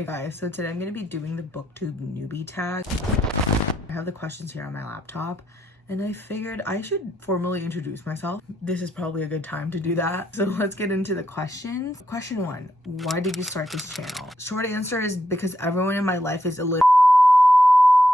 Hey guys, so today I'm going to be doing the booktube newbie tag. I have the questions here on my laptop and I figured I should formally introduce myself. This is probably a good time to do that. So let's get into the questions. Question 1, why did you start this channel? Short answer is because everyone in my life is illiterate.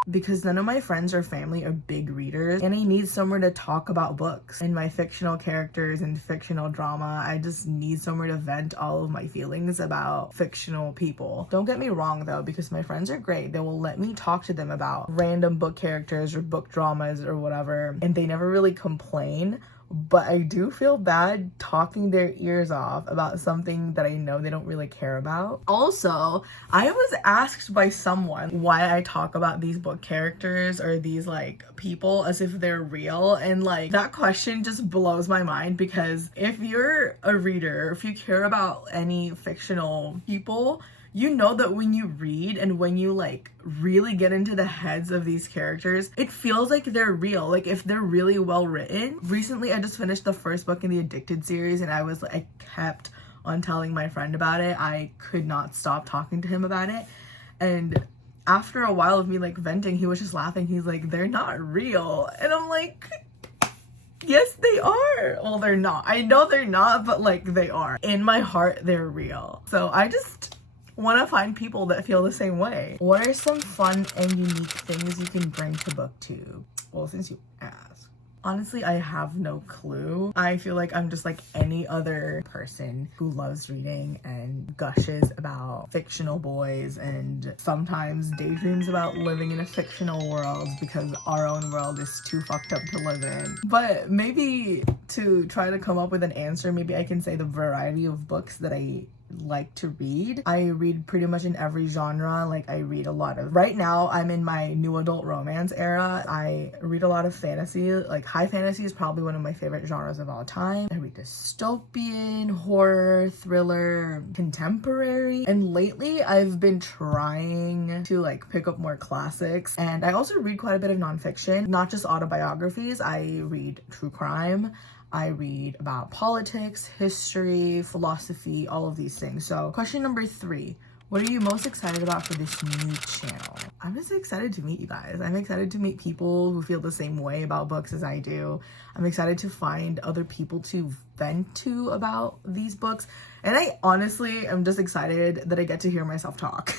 Because none of my friends or family are big readers and I need somewhere to talk about books and my fictional characters and fictional drama. I just need somewhere to vent all of my feelings about fictional people. Don't get me wrong though, because my friends are great. They will let me talk to them about random book characters or book dramas or whatever, and they never really complain. But I do feel bad talking their ears off about something that I know they don't really care about. Also, I was asked by someone why I talk about these book characters or these like people as if they're real, and like that question just blows my mind, because if you're a reader, if you care about any fictional people, you know that when you read and when you like really get into the heads of these characters, it feels like they're real, like if they're really well written. Recently, I just finished the first book in the Addicted series and I kept on telling my friend about it. I could not stop talking to him about it. And after a while of me like venting, he was just laughing. He's like, they're not real. And I'm like, yes, they are. Well, they're not. I know they're not, but like they are. In my heart, they're real. So I just want to find people that feel the same way. What are some fun and unique things you can bring to booktube? Well, since you asked. Honestly, I have no clue. I feel like I'm just like any other person who loves reading and gushes about fictional boys and sometimes daydreams about living in a fictional world because our own world is too fucked up to live in. But maybe to try to come up with an answer, maybe I can say the variety of books that I like to read. I read pretty much in every genre. Like I read a lot of, right now I'm in my new adult romance era. I read a lot of fantasy. Like high fantasy is probably one of my favorite genres of all time. I read dystopian, horror, thriller, contemporary, and lately I've been trying to like pick up more classics. And I also read quite a bit of nonfiction, not just autobiographies. I read true crime. I read about politics, history, philosophy, all of these things. So question number 3, what are you most excited about for this new channel? I'm just excited to meet you guys. I'm excited to meet people who feel the same way about books as I do. I'm excited to find other people to vent to about these books. And I honestly am just excited that I get to hear myself talk.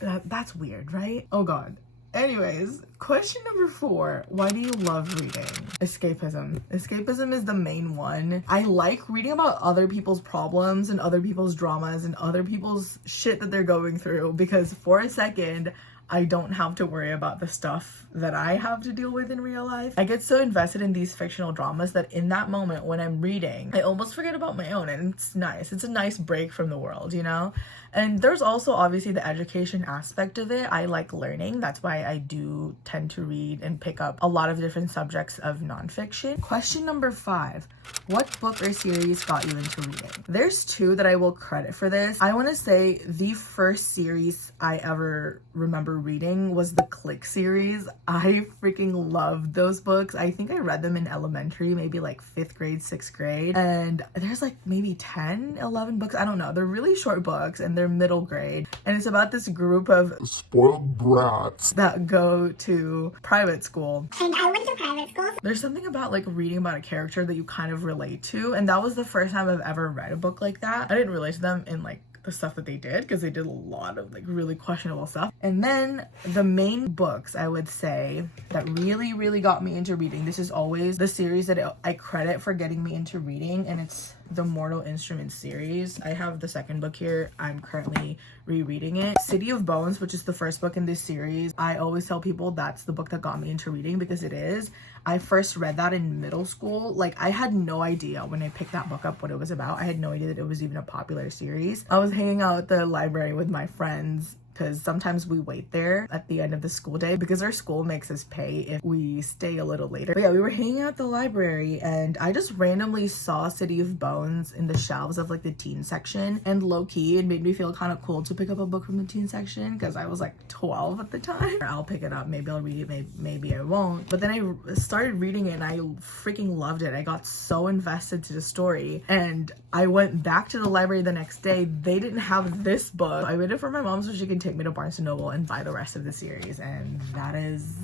That's weird, right? Oh God. Anyways, question number 4, why do you love reading? Escapism. Escapism is the main one. I like reading about other people's problems and other people's dramas and other people's shit that they're going through, because for a second, I don't have to worry about the stuff that I have to deal with in real life. I get so invested in these fictional dramas that in that moment when I'm reading, I almost forget about my own, and it's nice. It's a nice break from the world, you know? And there's also obviously the education aspect of it. I like learning. That's why I do tend to read and pick up a lot of different subjects of nonfiction. Question number 5, what book or series got you into reading? There's 2 that I will credit for this. I want to say the first series I ever remember reading was the Click series. I freaking loved those books. I think I read them in elementary, maybe like 5th grade, 6th grade. And there's like maybe 10, 11 books. I don't know. They're really short books and they're middle grade. And it's about this group of spoiled brats that go to private school. And I went to private school. There's something about like reading about a character that you kind of relate to. And that was the first time I've ever read a book like that. I didn't relate to them in like the stuff that they did, because they did a lot of like really questionable stuff. And then the main books I would say that really got me into reading, this is always the series that I credit for getting me into reading, and it's the Mortal Instruments series. I have the second book here. I'm currently rereading it. City of Bones, which is the first book in this series. I always tell people that's the book that got me into reading, because it is. I first read that in middle school. Like I had no idea when I picked that book up what it was about. I had no idea that it was even a popular series. I was hanging out at the library with my friends because sometimes we wait there at the end of the school day because our school makes us pay if we stay a little later. But yeah, we were hanging out at the library and I just randomly saw City of Bones in the shelves of like the teen section, and low-key it made me feel kind of cool to pick up a book from the teen section because I was like 12 at the time. I'll pick it up, maybe I'll read it, maybe I won't. But then I started reading it and I freaking loved it. I got so invested to the story, and I went back to the library the next day. They didn't have this book. I waited for my mom so she could take me to Barnes & Noble and buy the rest of the series, and that is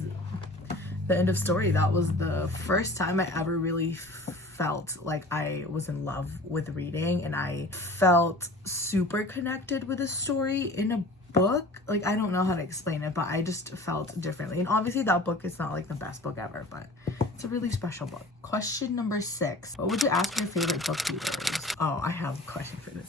the end of story. That was the first time I ever really felt like I was in love with reading, and I felt super connected with a story in a book. Like, I don't know how to explain it, but I just felt differently. And obviously that book is not like the best book ever, but it's a really special book. Question number 6. What would you ask your favorite booktubers? Oh, I have a question for this.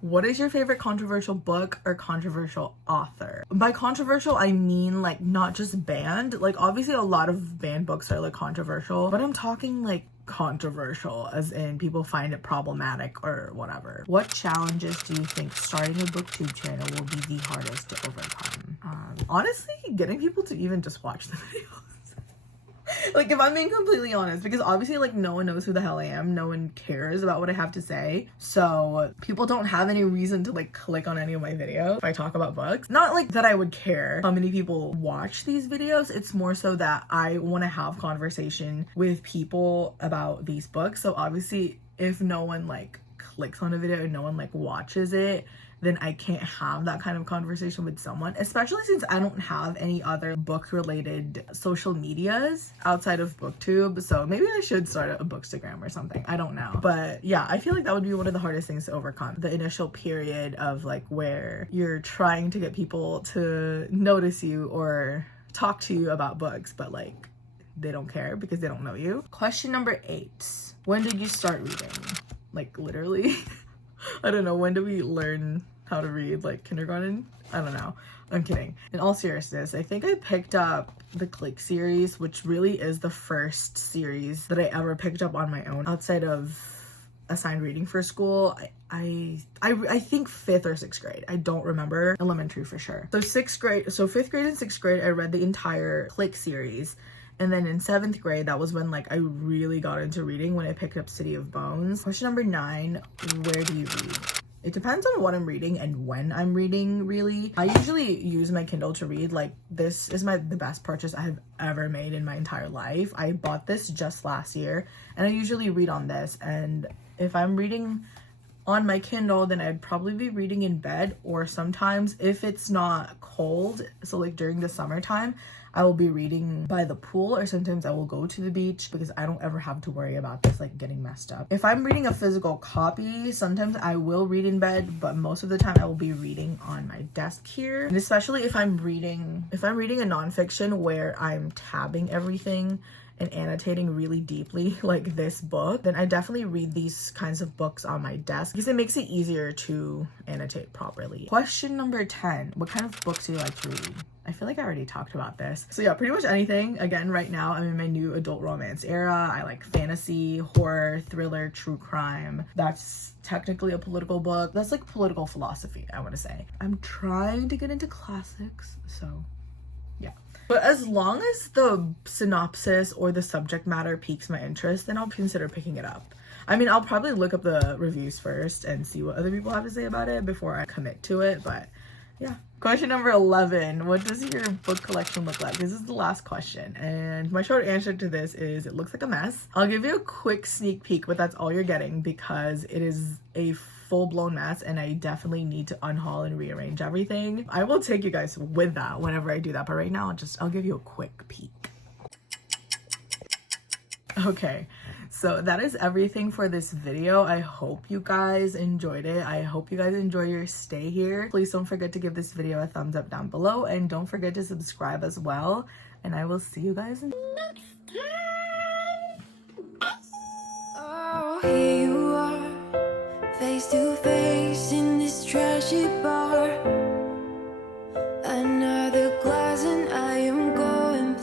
What is your favorite controversial book or controversial author? By controversial, I mean like not just banned. Like obviously a lot of banned books are like controversial, but I'm talking like controversial as in people find it problematic or whatever. What challenges do you think starting a booktube channel will be the hardest to overcome? Honestly, getting people to even just watch the videos. Like, if I'm being completely honest, because obviously like no one knows who the hell I am, no one cares about what I have to say, so people don't have any reason to like click on any of my videos if I talk about books. Not like that I would care how many people watch these videos, it's more so that I want to have conversation with people about these books. So obviously if no one like clicks on a video and no one like watches it, then I can't have that kind of conversation with someone, especially since I don't have any other book related social medias outside of booktube. So maybe I should start a bookstagram or something, I don't know. But yeah, I feel like that would be one of the hardest things to overcome, the initial period of like where you're trying to get people to notice you or talk to you about books, but like they don't care because they don't know you. Question number 8. When did you start reading? Like literally I don't know, when do we learn how to read? Like kindergarten? I don't know. I'm kidding. In all seriousness, I think I picked up the Click series, which really is the first series that I ever picked up on my own outside of assigned reading for school. I think 5th or 6th grade. I don't remember. Elementary for sure. So 5th grade and 6th grade, I read the entire Click series. And then in 7th grade, that was when like I really got into reading, when I picked up City of Bones. Question number 9, where do you read? It depends on what I'm reading and when I'm reading, really. I usually use my Kindle to read. Like this is the best purchase I have ever made in my entire life. I bought this just last year and I usually read on this. And if I'm reading on my Kindle, then I'd probably be reading in bed, or sometimes if it's not cold, so like during the summertime, I will be reading by the pool, or sometimes I will go to the beach because I don't ever have to worry about this like getting messed up. If I'm reading a physical copy, sometimes I will read in bed, but most of the time I will be reading on my desk here. And especially if I'm reading a nonfiction where I'm tabbing everything and annotating really deeply, like this book, then I definitely read these kinds of books on my desk because it makes it easier to annotate properly. Question number 10, what kind of books do you like to read? I feel like I already talked about this. So yeah, pretty much anything. Again, right now I'm in my new adult romance era. I like fantasy, horror, thriller, true crime. That's technically a political book. That's like political philosophy, I want to say. I'm trying to get into classics, so yeah. But as long as the synopsis or the subject matter piques my interest, then I'll consider picking it up. I mean, I'll probably look up the reviews first and see what other people have to say about it before I commit to it, but yeah. Question number 11, what does your book collection look like? This is the last question, and my short answer to this is it looks like a mess. I'll give you a quick sneak peek, but that's all you're getting because it is a full-blown mess and I definitely need to unhaul and rearrange everything. I will take you guys with that whenever I do that, but right now I'll give you a quick peek. Okay, so that is everything for this video. I hope you guys enjoyed it. I hope you guys enjoy your stay here. Please don't forget to give this video a thumbs up down below and don't forget to subscribe as well. And I will see you guys next time. Oh, here you are, face to face in this trashy bar.